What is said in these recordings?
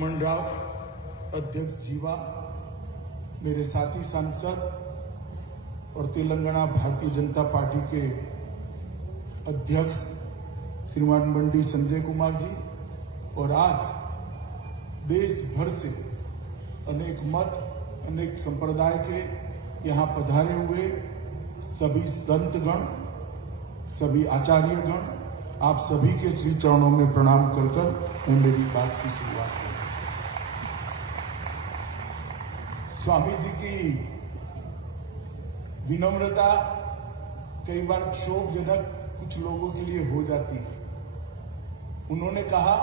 लक्ष्मण राव, अध्यक्ष जीवा, मेरे साथी सांसद और तेलंगाना भारतीय जनता पार्टी के अध्यक्ष श्रीमान बंडी संजय कुमार जी, और आज देश भर से अनेक मत, अनेक संप्रदाय के यहाँ पधारे हुए सभी संतगण, सभी आचार्यगण, आप सभी के श्री चरणों में प्रणाम कर मैं मेरी बात की शुरुआत करूं। स्वामी जी की विनम्रता कई बार क्षोभजनक कुछ लोगों के लिए हो जाती है। उन्होंने कहा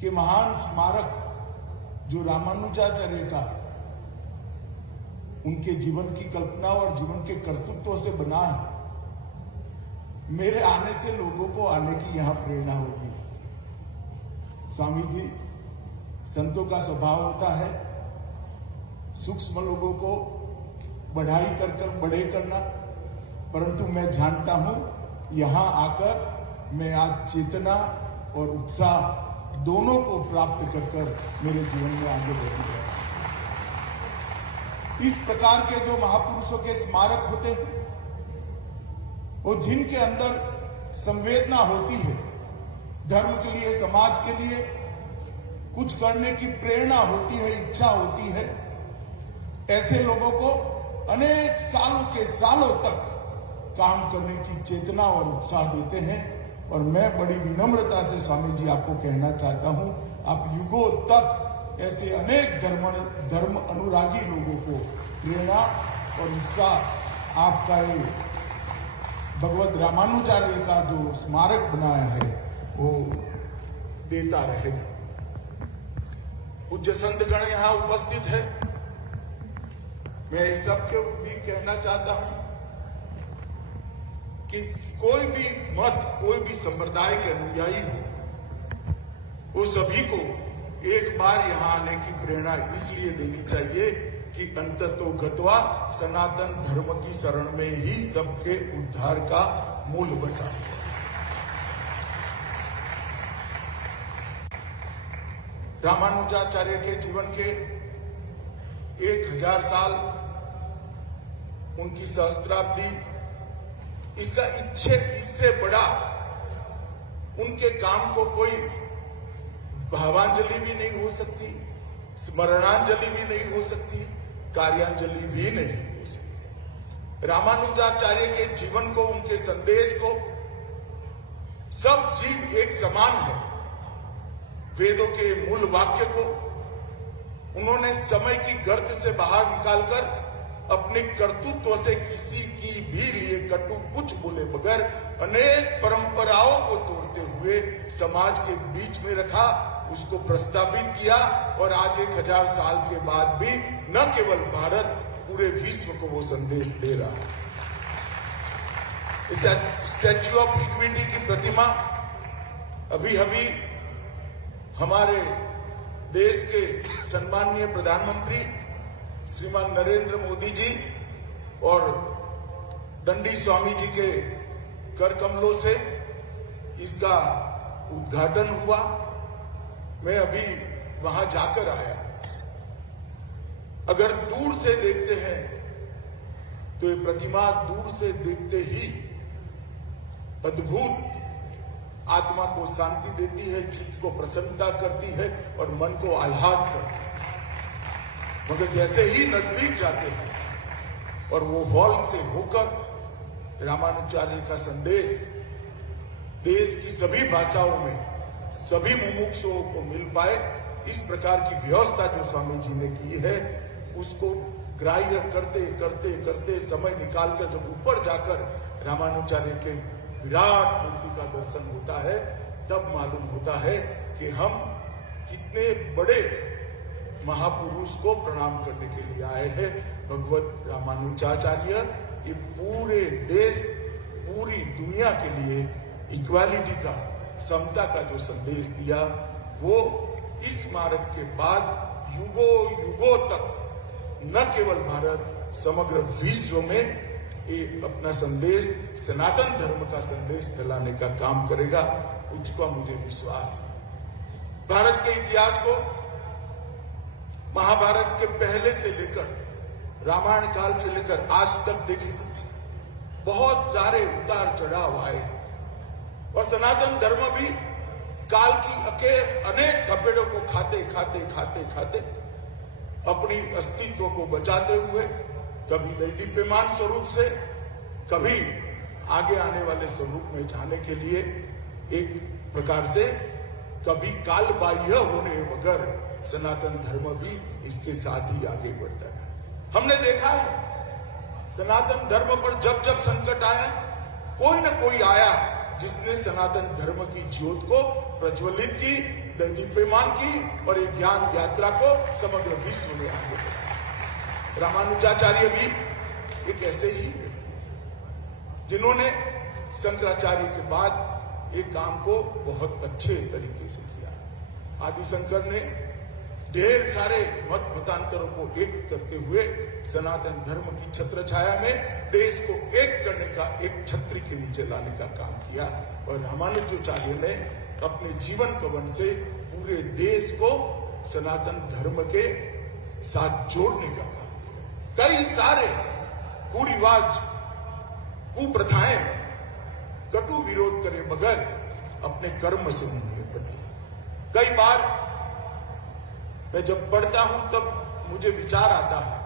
कि महान स्मारक जो रामानुजाचार्य का उनके जीवन की कल्पना और जीवन के कर्तृत्व से बना है, मेरे आने से लोगों को आने की यहां प्रेरणा होगी। स्वामी जी, संतों का स्वभाव होता है सूक्ष्म लोगों को बढ़ाई कर बड़े करना, परंतु मैं जानता हूं यहां आकर मैं आज चेतना और उत्साह दोनों को प्राप्त कर मेरे जीवन में आगे बढ़ूंगा। इस प्रकार के जो महापुरुषों के स्मारक होते हैं, वो जिनके अंदर संवेदना होती है, धर्म के लिए, समाज के लिए कुछ करने की प्रेरणा होती है, इच्छा होती है, ऐसे लोगों को अनेक सालों के सालों तक काम करने की चेतना और उत्साह देते हैं। और मैं बड़ी विनम्रता से स्वामी जी आपको कहना चाहता हूं, आप युगों तक ऐसे अनेक धर्म अनुरागी लोगों को प्रेरणा और उत्साह आपका ये भगवत रामानुजाचार्य का जो स्मारक बनाया है वो देता रहेगा। पूज्य संतगण यहां उपस्थित है, मैं सबके भी कहना चाहता हूं कि कोई भी मत, कोई भी संप्रदाय के अनुयायी हो, वो सभी को एक बार यहां आने की प्रेरणा इसलिए देनी चाहिए कि अंततो गत्वा सनातन धर्म की शरण में ही सबके उद्धार का मूल बसा है। रामानुजाचार्य के जीवन के 1000 साल, उनकी सहस्त्राब्दी, इससे बड़ा उनके काम को कोई भावांजलि भी नहीं हो सकती, स्मरणांजलि भी नहीं हो सकती, कार्यांजलि भी नहीं हो सकती। रामानुजाचार्य के जीवन को, उनके संदेश को सब जीव एक समान है। वेदों के मूल वाक्य को उन्होंने समय की गर्त से बाहर निकालकर अपने कर्तृत्व से किसी की भी लिए कटु कुछ बोले बगैर अनेक परंपराओं को तोड़ते हुए समाज के बीच में रखा, उसको प्रस्तावित किया, और आज 1000 साल के बाद भी न केवल भारत, पूरे विश्व को वो संदेश दे रहा है। इस स्टैच्यू ऑफ इक्विटी की प्रतिमा अभी हमारे देश के सम्माननीय प्रधानमंत्री श्रीमान नरेंद्र मोदी जी और दंडी स्वामी जी के कर कमलों से इसका उद्घाटन हुआ। मैं अभी वहां जाकर आया। अगर दूर से देखते हैं तो ये प्रतिमा दूर से देखते ही अद्भुत आत्मा को शांति देती है, चित्त को प्रसन्नता करती है और मन को आह्लाद करती है। मगर जैसे ही नजदीक जाते हैं और वो हॉल से होकर रामानुजाचार्य का संदेश देश की सभी भाषाओं में सभी मुमुक्षुओं को मिल पाए, इस प्रकार की व्यवस्था जो स्वामी जी ने की है, उसको ग्राह्य करते करते करते समय निकालकर जब ऊपर जाकर रामानुजाचार्य के विराट मूर्ति का दर्शन होता है, तब मालूम होता है कि हम कितने बड़े महापुरुष को प्रणाम करने के लिए आए हैं। भगवत रामानुजाचार्य ये पूरे देश, पूरी दुनिया के लिए इक्वालिटी का, समता का जो संदेश दिया, वो इस स्मारक के बाद युगों युगों तक न केवल भारत, समग्र विश्व में ये अपना संदेश, सनातन धर्म का संदेश फैलाने का काम करेगा, उसका मुझे विश्वास है। भारत के इतिहास को महाभारत के पहले से लेकर रामायण काल से लेकर आज तक देखेंगे, बहुत सारे उतार चढ़ाव आए और सनातन धर्म भी काल की अनेक थपेड़ों को खाते खाते खाते खाते अपनी अस्तित्व को बचाते हुए कभी दैदीप्यमान स्वरूप से, कभी आगे आने वाले स्वरूप में जाने के लिए एक प्रकार से कभी काल बाह्य होने बगैर सनातन धर्म भी इसके साथ ही आगे बढ़ता है। हमने देखा है सनातन धर्म पर जब जब संकट आया, कोई न कोई आया जिसने सनातन धर्म की ज्योत को प्रज्वलित की, दैदीप्यमान की और एक ज्ञान यात्रा को समग्र विश्व में आगे बढ़ाया। रामानुजाचार्य भी एक ऐसे ही व्यक्ति थे जिन्होंने शंकराचार्य के बाद एक काम को बहुत अच्छे तरीके से किया। आदि शंकर ने ढेर सारे मतांतरों को एक करते हुए सनातन धर्म की छत्र छाया में देश को एक करने का, एक छत्री के नीचे लाने का काम किया और रामानुजाचार्य ने अपने जीवन कवन से पूरे देश को सनातन धर्म के साथ जोड़ने का काम किया। कई सारे कुरिवाज, कुप्रथाएं कटु विरोध करे बगैर अपने कर्म से उन्होंने बदले। कई बार मैं जब पढ़ता हूं तब मुझे विचार आता है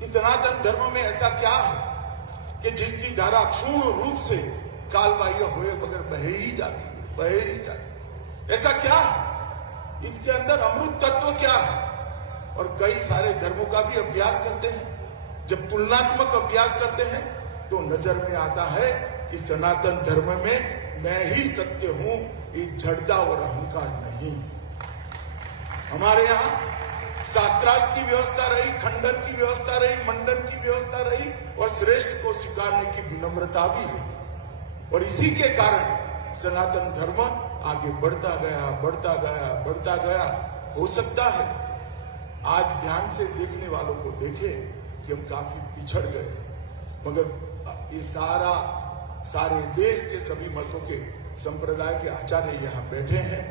कि सनातन धर्म में ऐसा क्या है कि जिसकी धारा क्षुण्ण रूप से कालबाह्य हुए बगैर बहे ही जाती। ऐसा क्या है, इसके अंदर अमृत तत्व क्या है। और कई सारे धर्मों का भी अभ्यास करते हैं। जब तुलनात्मक अभ्यास करते हैं तो नजर में आता है कि सनातन धर्म में मैं ही सत्य हूं, एक जड़ता और अहंकार नहीं। हमारे यहाँ शास्त्रार्थ की व्यवस्था रही, खंडन की व्यवस्था रही, मंडन की व्यवस्था रही और श्रेष्ठ को स्वीकारने की विनम्रता भी रही। और इसी के कारण सनातन धर्म आगे बढ़ता गया। हो सकता है आज ध्यान से देखने वालों को देखे कि हम काफी पिछड़ गए, मगर ये सारे देश के सभी मतों के संप्रदाय के आचार्य यहाँ बैठे हैं।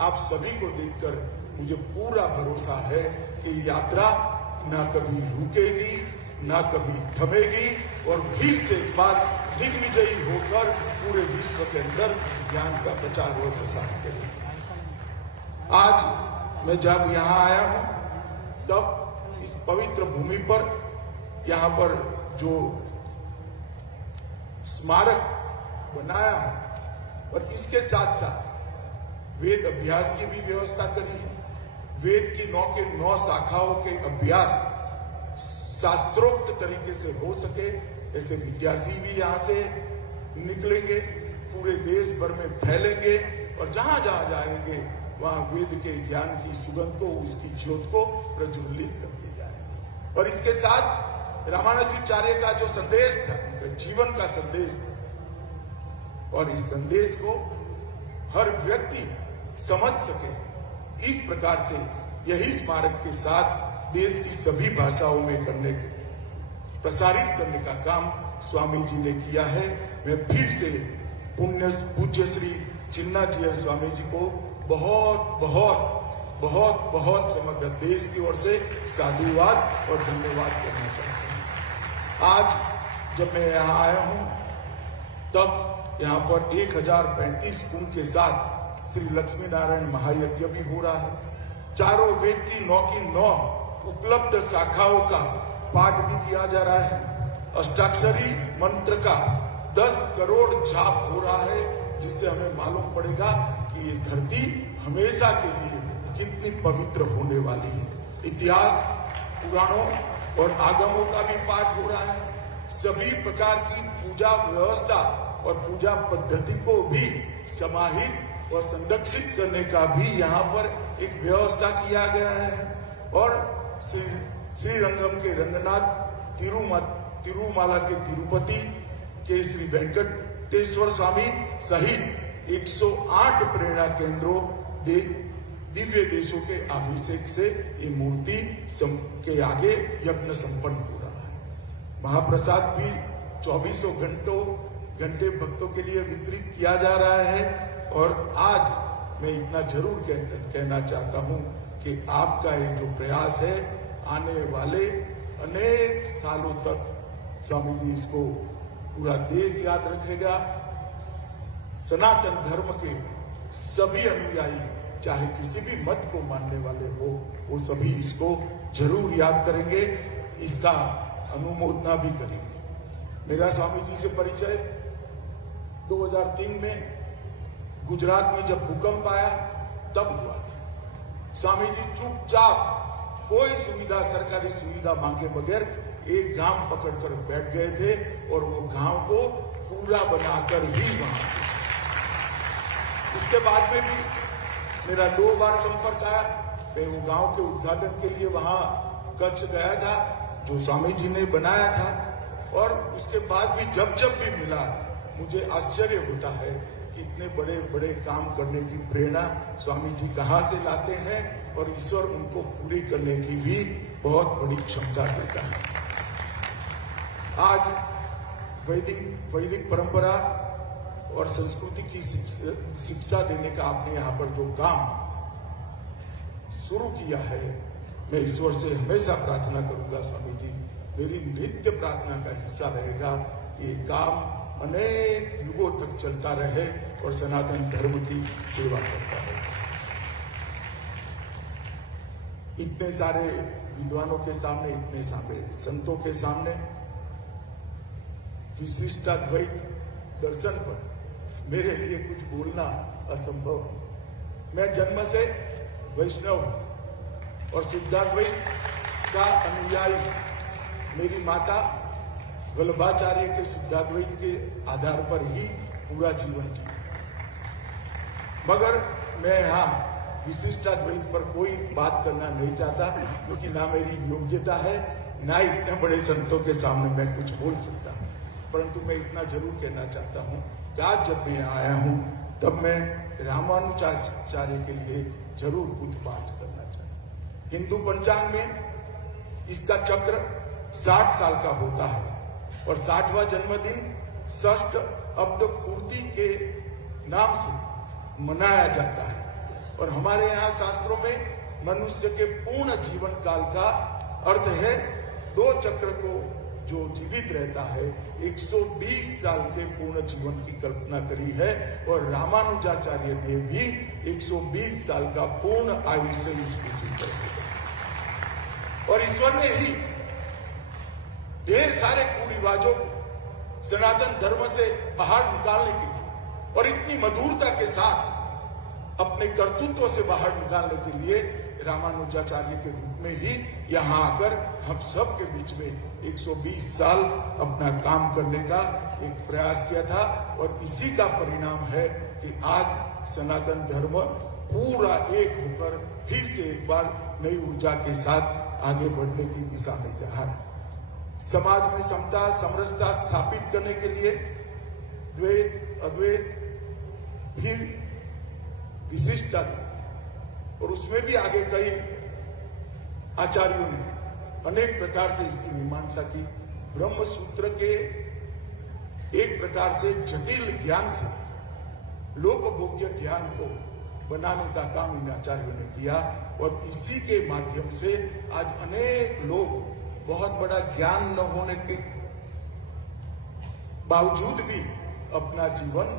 आप सभी को देखकर मुझे पूरा भरोसा है कि यात्रा ना कभी रुकेगी, ना कभी थमेगी और फिर से एक बार दिग्विजयी होकर पूरे विश्व के अंदर ज्ञान का प्रचार और प्रसार करेगी। आज मैं जब यहाँ आया हूं तब इस पवित्र भूमि पर, यहाँ पर जो स्मारक बनाया है और इसके साथ साथ वेद अभ्यास की भी व्यवस्था करी है। वेद की 9 के 9 शाखाओं के अभ्यास शास्त्रोक्त तरीके से हो सके, ऐसे विद्यार्थी भी यहाँ से निकलेंगे, पूरे देश भर में फैलेंगे और जहां जहां जाएंगे वहां वेद के ज्ञान की सुगंध को, उसकी ज्योत को प्रज्वलित करते जाएंगे। और इसके साथ रामानुजाचार्य का जो संदेश था, उनका जीवन का संदेश था, और इस संदेश को हर व्यक्ति समझ सके, इस प्रकार से यही स्मारक के साथ देश की सभी भाषाओं में प्रसारित करने का काम स्वामी जी ने किया है। मैं फिर से पूज्य श्री चिन्ना जीयर स्वामी जी को बहुत बहुत बहुत बहुत समग्र देश की ओर से साधुवाद और धन्यवाद करना चाहता हूं। आज जब मैं यहाँ आया हूं तब यहाँ पर 1035 कुंभ के साथ श्री लक्ष्मी नारायण महायज्ञ भी हो रहा है। चारों वेद की 9 की 9 उपलब्ध शाखाओं का पाठ भी किया जा रहा है। अष्टाक्षरी मंत्र का 10 करोड़ जाप हो रहा है, जिससे हमें मालूम पड़ेगा कि ये धरती हमेशा के लिए कितनी पवित्र होने वाली है। इतिहास, पुराणों और आगमों का भी पाठ हो रहा है। सभी प्रकार की पूजा व्यवस्था और पूजा पद्धति को भी समाहित और संरक्षित करने का भी यहाँ पर एक व्यवस्था किया गया है। और श्रीरंगम के रंगनाथ, तिरुमाला के तिरुपति के श्री वेंकटेश्वर स्वामी सहित 108 प्रेरणा केंद्रों दिव्य देशों के अभिषेक से ये मूर्ति के आगे यज्ञ संपन्न हो रहा है। महाप्रसाद भी 24 घंटे भक्तों के लिए वितरित किया जा रहा है। और आज मैं इतना जरूर कहना चाहता हूं कि आपका ये जो प्रयास है आने वाले अनेक सालों तक स्वामी जी इसको पूरा देश याद रखेगा। सनातन धर्म के सभी अनुयायी चाहे किसी भी मत को मानने वाले हो वो सभी इसको जरूर याद करेंगे, इसका अनुमोदना भी करेंगे। मेरा स्वामी जी से परिचय 2003 में गुजरात में जब भूकंप आया तब हुआ था। स्वामी जी चुपचाप कोई सुविधा, सरकारी सुविधा मांगे बगैर एक गांव पकड़कर बैठ गए थे और वो गांव को पूरा बनाकर ही वहां से। इसके बाद में भी मेरा 2 बार संपर्क आया। मैं वो गांव के उद्घाटन के लिए वहां कच्छ गया था जो स्वामी जी ने बनाया था, और उसके बाद भी जब जब भी मिला मुझे आश्चर्य होता है कि इतने बड़े बड़े काम करने की प्रेरणा स्वामी जी कहाँ से लाते हैं और ईश्वर उनको पूरी करने की भी बहुत बड़ी क्षमता देता है। आज वैदिक परंपरा और संस्कृति की शिक्षा देने का आपने यहाँ पर जो काम शुरू किया है, मैं ईश्वर से हमेशा प्रार्थना करूंगा स्वामी जी, मेरी नित्य प्रार्थना का हिस्सा रहेगा कि ये काम अनेक युगों तक चलता रहे और सनातन धर्म की सेवा करता रहे। इतने सारे विद्वानों के सामने, इतने सारे संतों के सामने विशिष्टाद्वैत दर्शन पर मेरे लिए कुछ बोलना असंभव है। मैं जन्म से वैष्णव और शुद्धाद्वैत का अनुयायी। मेरी माता वल्लभाचार्य के शुद्धाद्वैत के आधार पर ही पूरा जीवन जी, मगर मैं यहाँ विशिष्टाद्वैत पर कोई बात करना नहीं चाहता क्योंकि ना मेरी योग्यता है ना इतने बड़े संतों के सामने मैं कुछ बोल सकता हूँ। परंतु मैं इतना जरूर कहना चाहता हूँ कि आज जब मैं आया हूँ तब मैं रामानुजाचार्य के लिए जरूर कुछ बात करना चाहता। हिंदू पंचांग में इसका चक्र 60 साल का होता है और 60वां जन्मदिन षष्ठ अब्द पूर्ति के नाम से मनाया जाता है। और हमारे यहाँ शास्त्रों में मनुष्य के पूर्ण जीवन काल का अर्थ है 2 चक्र को जो जीवित रहता है 120 साल के पूर्ण जीवन की कल्पना करी है, और रामानुजाचार्य ने भी 120 साल का पूर्ण आयुष्य इस पृथ्वी पर दिया। और ईश्वर ने ही ढेर सारे कुरिवाजों को सनातन धर्म से बाहर निकालने के लिए और इतनी मधुरता के साथ अपने कर्तृत्व से बाहर निकालने के लिए रामानुजाचार्य के रूप में ही यहाँ आकर हम सब के बीच में 120 साल अपना काम करने का एक प्रयास किया था। और इसी का परिणाम है कि आज सनातन धर्म पूरा एक होकर फिर से एक बार नई ऊर्जा के साथ आगे बढ़ने की दिशा में जा रहा है। समाज में समता समरसता स्थापित करने के लिए द्वैत अद्वैत फिर विशिष्टता, और उसमें भी आगे कई आचार्यों ने अनेक प्रकार से इसकी मीमांसा की। ब्रह्म सूत्र के एक प्रकार से जटिल ज्ञान से लोकभोग्य ज्ञान को बनाने का काम इन आचार्यों ने किया, और इसी के माध्यम से आज अनेक लोग बहुत बड़ा ज्ञान न होने के बावजूद भी अपना जीवन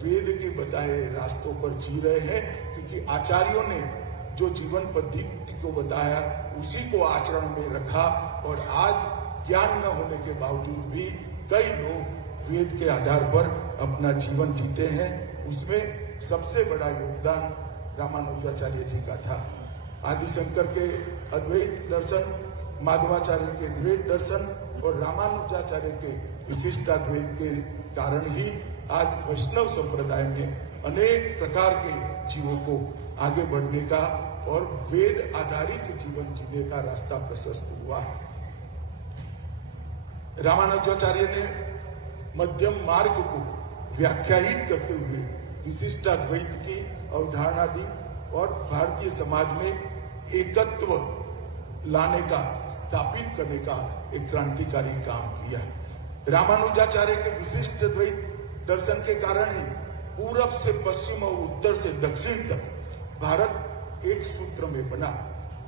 वेद के बताए रास्तों पर जी रहे हैं, क्योंकि आचार्यों ने जो जीवन पद्धति को बताया उसी को आचरण में रखा। और आज ज्ञान न होने के बावजूद भी कई लोग वेद के आधार पर अपना जीवन जीते हैं। उसमें सबसे बड़ा योगदान रामानुजाचार्य जी का था। आदिशंकर के अद्वैत दर्शन, माधवाचार्य के द्वैत दर्शन और रामानुजाचार्य के विशिष्टाद्वैत के कारण ही आज वैष्णव संप्रदाय में अनेक प्रकार के जीवों को आगे बढ़ने का और वेद आधारित जीवन जीने का रास्ता प्रशस्त हुआ है। रामानुजाचार्य ने मध्यम मार्ग को व्याख्यायित करते हुए विशिष्टाद्वैत की अवधारणा दी और भारतीय समाज में एकत्व लाने का, स्थापित करने का एक क्रांतिकारी काम किया। रामानुजाचार्य के विशिष्ट द्वैत दर्शन के कारण ही पूरब से पश्चिम और उत्तर से दक्षिण तक भारत एक सूत्र में बना।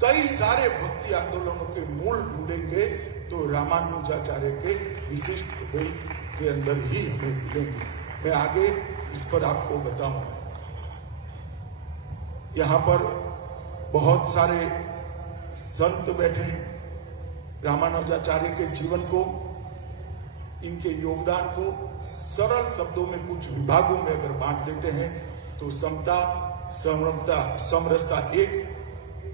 कई सारे भक्ति आंदोलनों के मूल ढूंढेंगे तो रामानुजाचार्य के विशिष्ट द्वैत के अंदर ही हमें मिलेंगे। मैं आगे इस पर आपको बताऊंगा। यहाँ पर बहुत सारे संत बैठे हैं। रामानुजाचार्य के जीवन को, इनके योगदान को सरल शब्दों में कुछ विभागों में अगर बांट देते हैं तो समता, समरसता एक,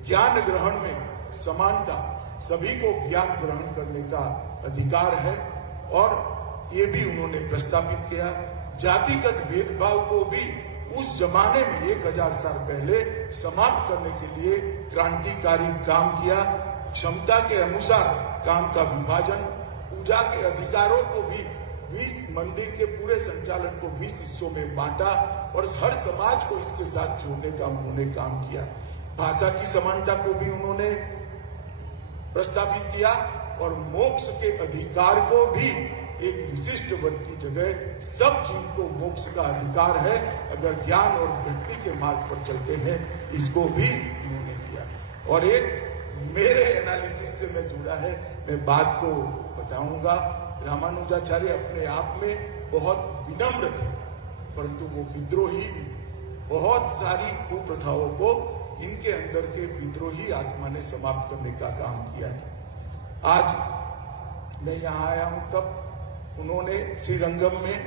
ज्ञान ग्रहण में समानता, सभी को ज्ञान ग्रहण करने का अधिकार है और ये भी उन्होंने प्रस्तावित किया। जातिगत भेदभाव को भी उस जमाने में 1000 साल पहले समाप्त करने के लिए क्रांतिकारी काम किया। क्षमता के अनुसार काम का विभाजन, पूजा के अधिकारों को भी 20 मंदिर के पूरे संचालन को 20 हिस्सों में बांटा और हर समाज को इसके साथ जोड़ने का उन्होंने काम किया। भाषा की समानता को भी उन्होंने प्रस्तावित किया और मोक्ष के अधिकार को भी एक विशिष्ट वर्ग की जगह सब जीव को मोक्ष का अधिकार है अगर ज्ञान और भक्ति के मार्ग पर चलते हैं, इसको भी उन्होंने किया। और एक मेरे एनालिसिस से मैं जुड़ा है, मैं बात को बताऊंगा। रामानुजाचार्य अपने आप में बहुत विनम्र थे, परंतु वो विद्रोही, बहुत सारी कुप्रथाओं को इनके अंदर के विद्रोही आत्मा ने समाप्त करने का काम किया है। आज मैं यहाँ आया हूं तब उन्होंने श्रीरंगम में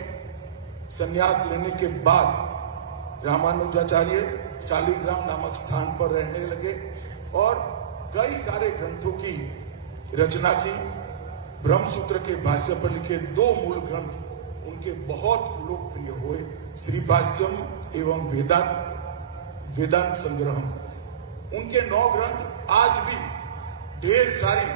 संन्यास लेने के बाद रामानुजाचार्य शालिग्राम नामक स्थान पर रहने लगे और कई सारे ग्रंथों की रचना की। ब्रह्मसूत्र के भाष्य पर लिखे 2 मूल ग्रंथ उनके बहुत लोकप्रिय हुए, श्री भाष्यम एवं वेदांत संग्रहम। उनके 9 ग्रंथ आज भी ढेर सारी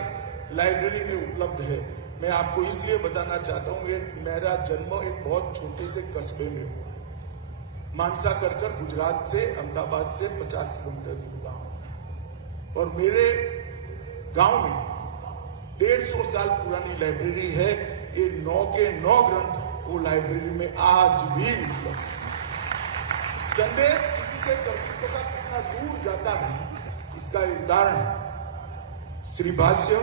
लाइब्रेरी में उपलब्ध है। मैं आपको इसलिए बताना चाहता हूं, मेरा जन्म एक बहुत छोटे से कस्बे में हुआ, मानसा कर गुजरात से, अहमदाबाद से 50 किलोमीटर दूर गांव, और मेरे गांव में 150 साल पुरानी लाइब्रेरी है। ये 9 के 9 ग्रंथ वो लाइब्रेरी में आज भी उपलब्ध है। संदेश किसी के कर्तृत्व का कितना दूर जाता है, इसका उदाहरण है श्री भाष्य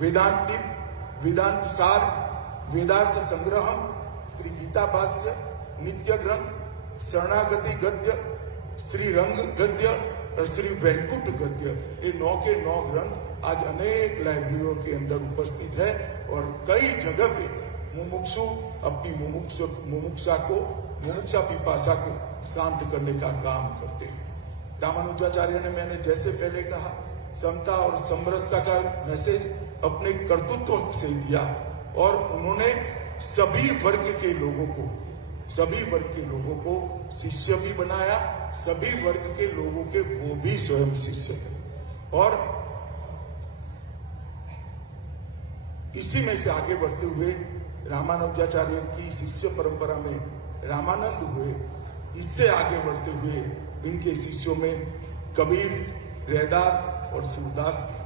वेदांत, वेदांत सार, वेदार्थ संग्रहम, श्री गीता भाष्य, नित्य ग्रंथ, शरणागति गद्य, श्री रंग गद्य और श्री वैकुंठ गद्य। ये 9 के 9 ग्रंथ आज अनेक लाइब्रेरियों के अंदर उपस्थित है और कई जगह पे मुमुक्षु अपनी मुमुक्षा पिपासा को शांत करने का काम करते हैं। रामानुजाचार्य ने, मैंने जैसे पहले कहा, समता और समरसता का मैसेज अपने कर्तृत्व से दिया और उन्होंने सभी वर्ग के लोगों को शिष्य भी बनाया। सभी वर्ग के लोगों के वो भी स्वयं शिष्य थे और इसी में से आगे बढ़ते हुए रामानुजाचार्य की शिष्य परंपरा में रामानंद हुए। इससे आगे बढ़ते हुए इनके शिष्यों में कबीर, रैदास और सूरदास थे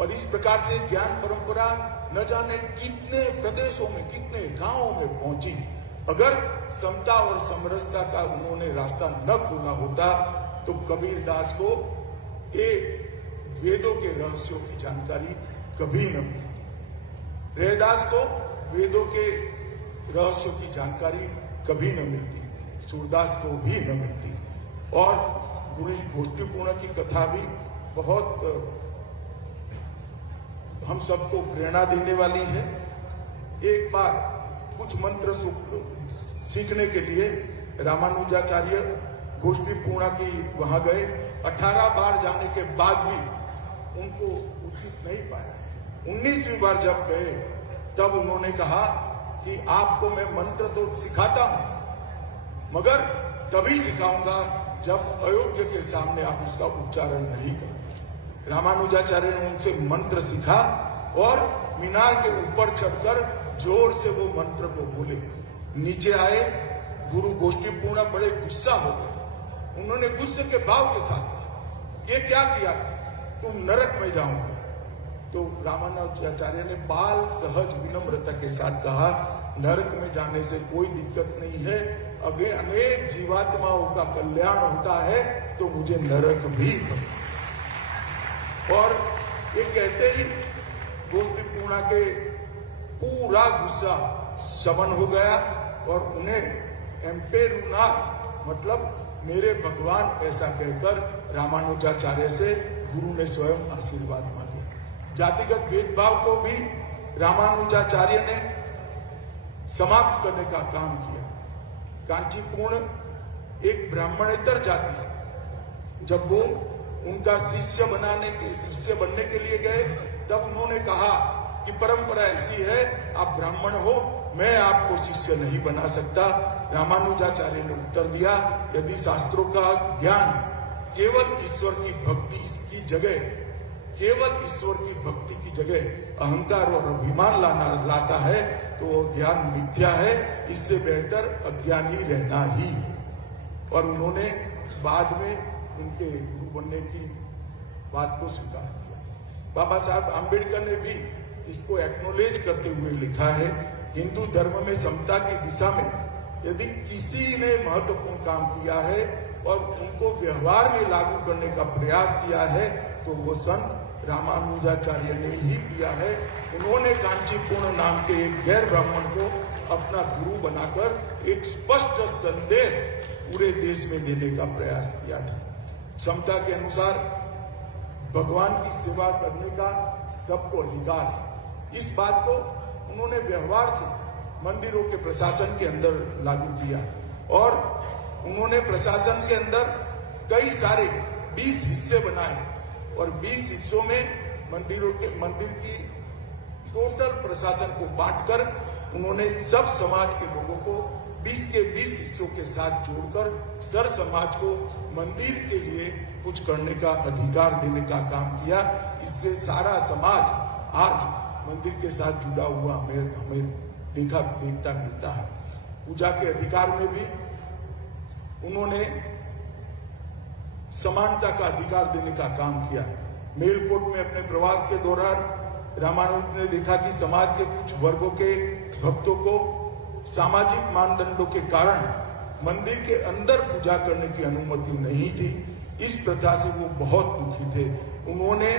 और इस प्रकार से ज्ञान परंपरा न जाने कितने प्रदेशों में, कितने गांवों में पहुंची। अगर समता और समरसता का उन्होंने रास्ता न खोला होता तो कबीर दास को ये वेदों के रहस्यों की जानकारी कभी न मिलती, रैदास को वेदों के रहस्यों की जानकारी कभी न मिलती, सूरदास को भी न मिलती। और गुरु गोष्ठीपूर्ण की कथा भी बहुत हम सबको प्रेरणा देने वाली है। एक बार कुछ मंत्र सीखने के लिए रामानुजाचार्य गोष्ठीपूर्ण की वहां गए। 18 बार जाने के बाद भी उनको उचित नहीं पाया। 19वीं बार जब गए तब उन्होंने कहा कि आपको मैं मंत्र तो सिखाता हूं मगर तभी सिखाऊंगा जब अयोग्य के सामने आप उसका उच्चारण नहीं करोगे। रामानुजाचार्य ने उनसे मंत्र सीखा और मीनार के ऊपर चढ़कर जोर से वो मंत्र को बोले। नीचे आए, गुरु गोष्ठीपूर्ण बड़े गुस्सा हो गए। उन्होंने गुस्से के भाव के साथ कहा, ये क्या किया, तुम नरक में जाओगे। तो रामानुजाचार्य ने बाल सहज विनम्रता के साथ कहा नरक में जाने से कोई दिक्कत नहीं है, अगर अनेक जीवात्माओं का कल्याण होता है तो मुझे नरक भी पसंद है। और ये कहते ही गोष्ठी पूर्णा के पूरा गुस्सा शमन हो गया और उन्हें एम्पेरुना मतलब मेरे भगवान ऐसा कहकर रामानुजाचार्य से गुरु ने स्वयं आशीर्वाद मांगे। जातिगत भेदभाव को भी रामानुजाचार्य ने समाप्त करने का काम किया। कांचीपुर्ण एक ब्राह्मणेतर जाति से जब वो उनका शिष्य बनने के लिए गए, तब उन्होंने कहा कि परंपरा ऐसी है, आप ब्राह्मण हो, मैं आपको शिष्य नहीं बना सकता। रामानुजाचार्य ने उत्तर दिया, यदि शास्त्रों का ज्ञान केवल ईश्वर की भक्ति की जगह, केवल ईश्वर की भक्ति की जगह अहंकार और अभिमान लाता है तो वो ज्ञान मिथ्या है, इससे बेहतर अज्ञानी रहना ही है। और उन्होंने बाद में उनके गुरु बनने की बात को स्वीकार किया। बाबा साहब आम्बेडकर ने भी इसको एक्नोलेज करते हुए लिखा है, हिंदू धर्म में समता की दिशा में यदि किसी ने महत्वपूर्ण काम किया है और उनको व्यवहार में लागू करने का प्रयास किया है तो वो संत रामानुजाचार्य ने ही किया है। उन्होंने कांचीपुर्ण नाम के एक गैर ब्राह्मण को अपना गुरु बनाकर एक स्पष्ट संदेश पूरे देश में देने का प्रयास किया था। समता के अनुसार भगवान की सेवा करने का सबको अधिकार है। इस बात को उन्होंने व्यवहार से मंदिरों के प्रशासन के अंदर लागू किया और उन्होंने प्रशासन के अंदर कई सारे 20 हिस्से बनाए और 20 हिस्सों में मंदिर की टोटल प्रशासन को बांटकर उन्होंने सब समाज के लोगों को 20 के 20 हिस्सों के साथ जोड़कर सर समाज को मंदिर के लिए कुछ करने का अधिकार देने का काम किया। इससे सारा समाज आज मंदिर के साथ जुड़ा हुआ हमें देखता मिलता है। पूजा के अधिकार में भी उन्होंने समानता का अधिकार देने का काम किया। मेलकोट में अपने प्रवास के दौरान रामानुज ने देखा कि समाज के कुछ वर्गों के भक्तों को सामाजिक मानदंडों के कारण मंदिर के अंदर पूजा करने की अनुमति नहीं थी। इस प्रथा से वो बहुत दुखी थे। उन्होंने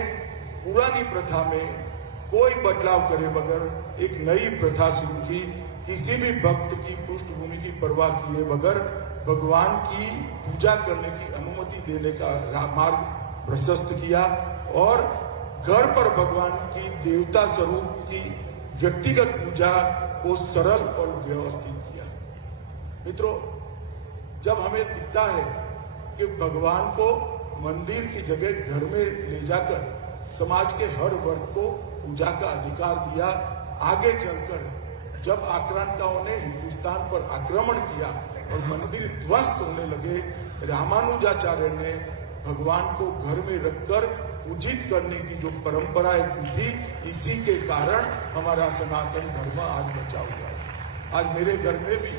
पुरानी प्रथा में कोई बदलाव करे बगैर एक नई प्रथा शुरू की। किसी भी भक्त की पृष्ठभूमि की परवाह किए बगैर भगवान की पूजा करने की अनुमति देने का मार्ग प्रशस्त किया और घर पर भगवान की देवता स्वरूप की व्यक्तिगत पूजा को सरल और व्यवस्थित किया। मित्रों, जब हमें दिखता है कि भगवान को मंदिर की जगह घर में ले जाकर समाज के हर वर्ग को पूजा का अधिकार दिया, आगे चलकर जब आक्रांताओं ने हिंदुस्तान पर आक्रमण किया और मंदिर ध्वस्त होने लगे, रामानुजाचार्य ने भगवान को घर में रखकर पूजित करने की जो परंपराएं की थी, इसी के कारण हमारा सनातन धर्म आज बचा हुआ है। आज मेरे घर में भी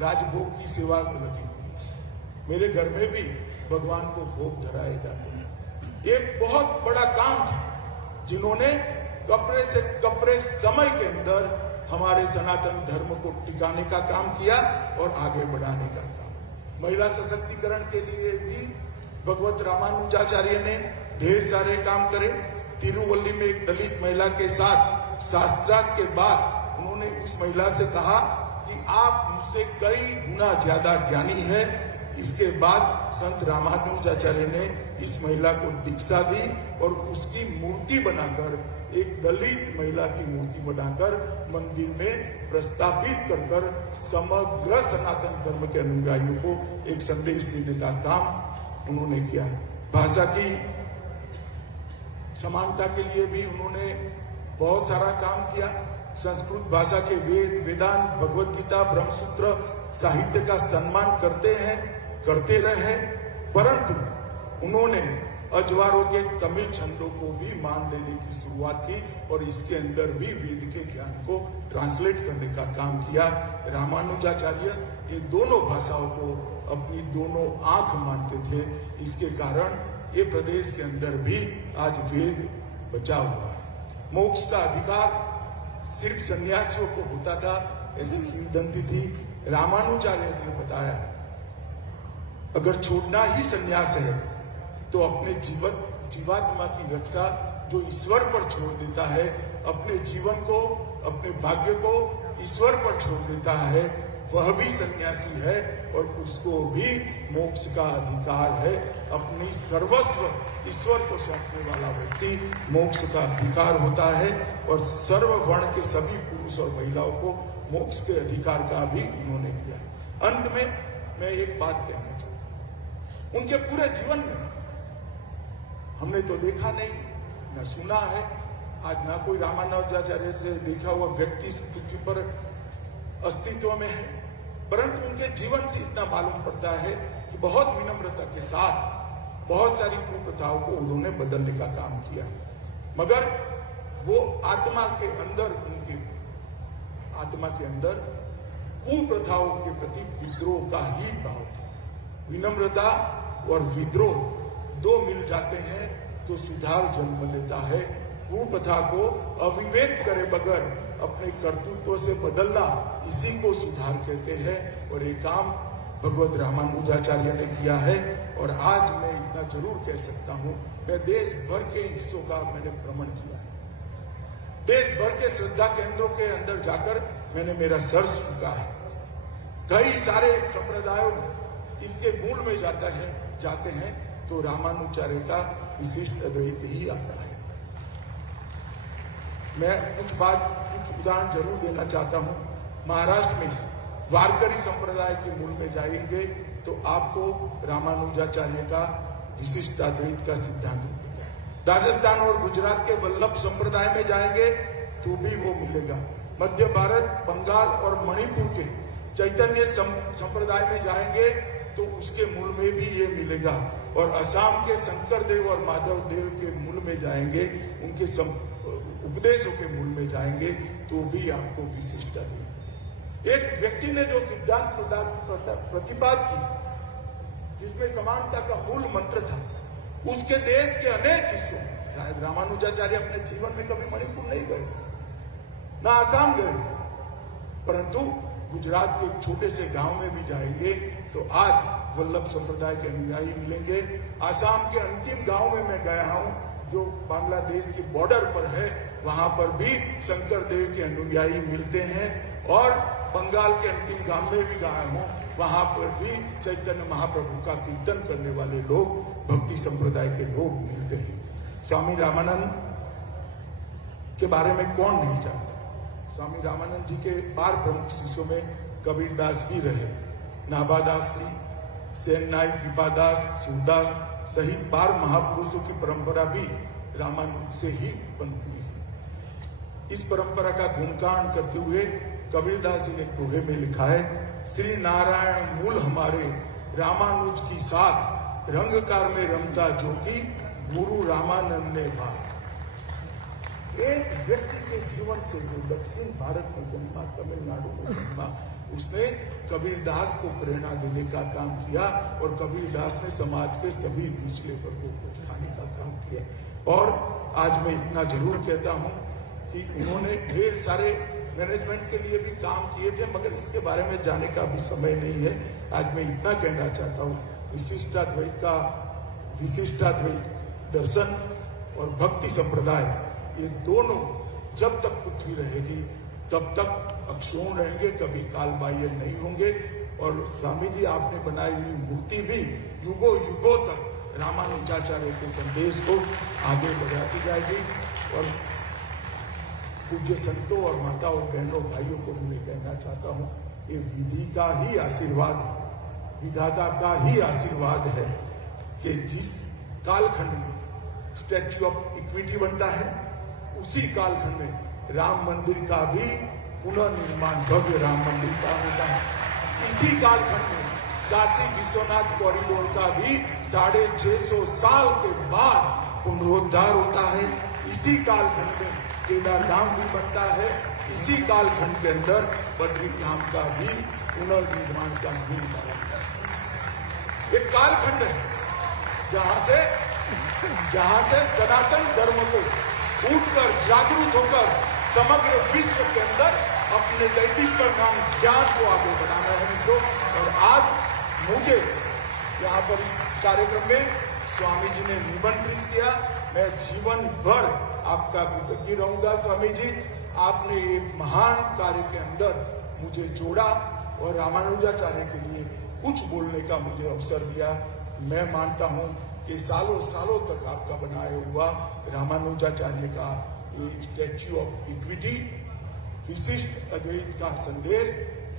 राजभोग की सेवा लगी हुई है। मेरे घर में भी भगवान को भोग धराए जाते हैं। एक बहुत बड़ा काम था जिन्होंने कपड़े से कपड़े समय के अंदर हमारे सनातन धर्म को टिकाने का काम किया और आगे बढ़ाने का काम। महिला सशक्तिकरण के लिए भी भगवत रामानुजाचार्य ने ढेर सारे काम करे। तिरुवल्ली में एक दलित महिला के साथ शास्त्रार्थ के बाद उन्होंने उस महिला से कहा कि आप मुझसे कई गुना ज्यादा ज्ञानी है। इसके बाद संत रामानुजाचार्य ने इस महिला को दीक्षा दी और उसकी मूर्ति बनाकर, एक दलित महिला की मूर्ति बनाकर मंदिर में प्रस्थापित कर समग्र सनातन धर्म के अनुयायियों को एक संदेश देने का काम उन्होंने किया। भाषा की समानता के लिए भी उन्होंने बहुत सारा काम किया। संस्कृत भाषा के वेद, वेदांत, भगवत गीता, ब्रह्मसूत्र साहित्य का सम्मान करते रहे, परंतु उन्होंने अजवारों के तमिल छंदों को भी मान देने की शुरुआत की और इसके अंदर भी वेद के ज्ञान को ट्रांसलेट करने का काम किया। रामानुजाचार्य ये दोनों भाषाओं को अपनी दोनों आंख मानते थे। इसके कारण ये प्रदेश के अंदर भी आज वेद बचा हुआ है। मोक्ष का अधिकार सिर्फ सन्यासियों को होता था, ऐसी किंवदंती थी। रामानुजाचार्य ने बताया, अगर छोड़ना ही संन्यास है तो अपने जीवात्मा की रक्षा जो ईश्वर पर छोड़ देता है, अपने जीवन को, अपने भाग्य को ईश्वर पर छोड़ देता है, वह भी सन्यासी है और उसको भी मोक्ष का अधिकार है। अपनी सर्वस्व ईश्वर को सौंपने वाला व्यक्ति मोक्ष का अधिकार होता है और सर्व वर्ण के सभी पुरुष और महिलाओं को मोक्ष के अधिकार का भी उन्होंने किया। अंत में मैं एक बात कहना चाहूंगा, उनके पूरे जीवन में हमने तो देखा नहीं, न सुना है, आज ना कोई रामानुजाचार्य से देखा हुआ व्यक्ति पृथ्वी पर अस्तित्व में है, परंतु उनके जीवन से इतना मालूम पड़ता है कि बहुत विनम्रता के साथ बहुत सारी कुप्रथाओं को उन्होंने बदलने का काम किया, मगर वो आत्मा के अंदर, उनकी आत्मा के अंदर कुप्रथाओं के प्रति विद्रोह का ही भाव था। विनम्रता और विद्रोह दो मिल जाते हैं तो सुधार जन्म लेता है। कुप्रथा को अविवेक करे बगैर अपने कर्तृत्व से बदलना, इसी को सुधार कहते हैं और ये काम भगवत रामानुजाचार्य ने किया है। और आज मैं इतना जरूर कह सकता हूं, मैं देश भर के हिस्सों का मैंने भ्रमण किया है, देश भर के श्रद्धा केंद्रों के अंदर जाकर मैंने मेरा सर झुका है। कई सारे संप्रदायों में इसके मूल में जाते हैं तो रामानुजाचार्य का विशिष्ट अद्वैत ही आता है। मैं कुछ उदाहरण जरूर देना चाहता हूं। महाराष्ट्र में वारकरी संप्रदाय के मूल में जाएंगे तो आपको रामानुजाचार्य का विशिष्ट अद्वैत का सिद्धांत मिलेगा। राजस्थान और गुजरात के वल्लभ संप्रदाय में जाएंगे तो भी वो मिलेगा। मध्य भारत, बंगाल और मणिपुर के चैतन्य संप्रदाय में जाएंगे तो उसके मूल में भी ये मिलेगा। और असम के शंकर देव और माधव देव के मूल में जाएंगे, उनके उपदेशों के मूल में जाएंगे तो भी आपको विशिष्ट अद्वैत। एक व्यक्ति ने जो सिद्धांत प्रतिपाद की, जिसमें समानता का मूल मंत्र था, उसके देश के अनेक हिस्सों में, शायद रामानुजाचार्य अपने जीवन में कभी मणिपुर नहीं गए, ना आसाम गए, परंतु गुजरात के एक छोटे से गांव में भी जाएंगे तो आज वल्लभ संप्रदाय के अनुयायी मिलेंगे। आसाम के अंतिम गांव में मैं गया हूं जो बांग्लादेश के बॉर्डर पर है, वहां पर भी शंकर देव के अनुयायी मिलते हैं। और बंगाल के अंतिम गांव में भी गया हूं, वहां पर भी चैतन्य महाप्रभु का कीर्तन करने वाले लोग, भक्ति संप्रदाय के लोग मिलते हैं। स्वामी रामानंद के बारे में कौन नहीं जानता। स्वामी रामानंद जी के 12 प्रमुख शिष्यों में कबीरदास भी रहे, नाभादास जी, सेननाई, कृपादास, शिवदास सहित 12 महापुरुषों की परंपरा भी रामानंद से ही उत्पन्न हुई है। इस परंपरा का गुणगान करते हुए कबीरदास जी ने दोहे में लिखा है, श्री नारायण मूल हमारे, रामानुज की साथ, रंगकार में रमता जो की, गुरु रामानंद ने भाग। एक व्यक्ति के जीवन से जो दक्षिण भारत में जन्मा, तमिलनाडु में जन्मा, उसने कबीरदास को प्रेरणा देने का काम किया और कबीरदास ने समाज के सभी निचले वर्गों को उठाने का काम किया। और आज मैं इतना जरूर कहता हूं कि उन्होंने ढेर सारे मैनेजमेंट के लिए भी काम किए थे, मगर इसके बारे में जाने का भी समय नहीं है। आज मैं इतना कहना चाहता हूं, विशिष्टाद्वैत दर्शन और भक्ति संप्रदाय, ये दोनों जब तक पृथ्वी रहेगी तब तक अक्षुण रहेंगे, कभी कालबाह्य नहीं होंगे। और स्वामी जी आपने बनाई हुई मूर्ति भी युगों युगों तक रामानुजाचार्य के संदेश को आगे बढ़ाती जाएगी। और पूज्य संतों और माताओं, बहनों, भाइयों को मैं कहना चाहता हूं, ये विधि का ही आशीर्वाद, विधाता का ही आशीर्वाद है कि जिस कालखंड में स्टैच्यू ऑफ इक्विटी बनता है, उसी कालखंड में राम मंदिर का भी पुनर्निर्माण, भव्य राम मंदिर का होता है। इसी कालखंड में काशी विश्वनाथ कॉरिडोर का भी 650 साल के बाद पुनरुद्धार होता है। इसी कालखंड में केदारधाम भी बनता है। इसी कालखंड के अंदर बद्रीधाम का भी पुनर्निर्माण का मुहिम बनता है। एक कालखंड है जहां से सनातन धर्म को उठकर, जागरूक होकर समग्र विश्व के अंदर अपने दैनिक परिणाम ज्ञान को आगे बढ़ाना है मित्रों। और आज मुझे यहाँ पर इस कार्यक्रम में स्वामी जी ने निमंत्रित किया। मैं जीवन भर आपका कृतज्ञ रहूंगा स्वामी जी। आपने एक महान कार्य के अंदर मुझे जोड़ा और रामानुजाचार्य के लिए कुछ बोलने का मुझे अवसर दिया। मैं मानता हूं कि सालों सालों तक आपका बनाया हुआ रामानुजाचार्य का एक स्टैच्यू ऑफ इक्विटी विशिष्ट अद्वैत का संदेश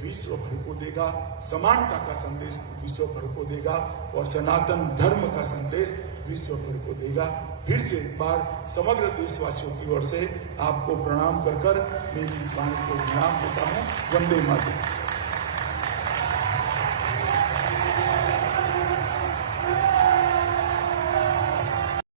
विश्व भर को देगा, समानता का संदेश विश्व भर को देगा और सनातन धर्म का संदेश विश्व भर को देगा। फिर से एक बार समग्र देशवासियों की ओर से आपको प्रणाम कर मेरी वाणी को विराम देता हूं। वंदे मातरम।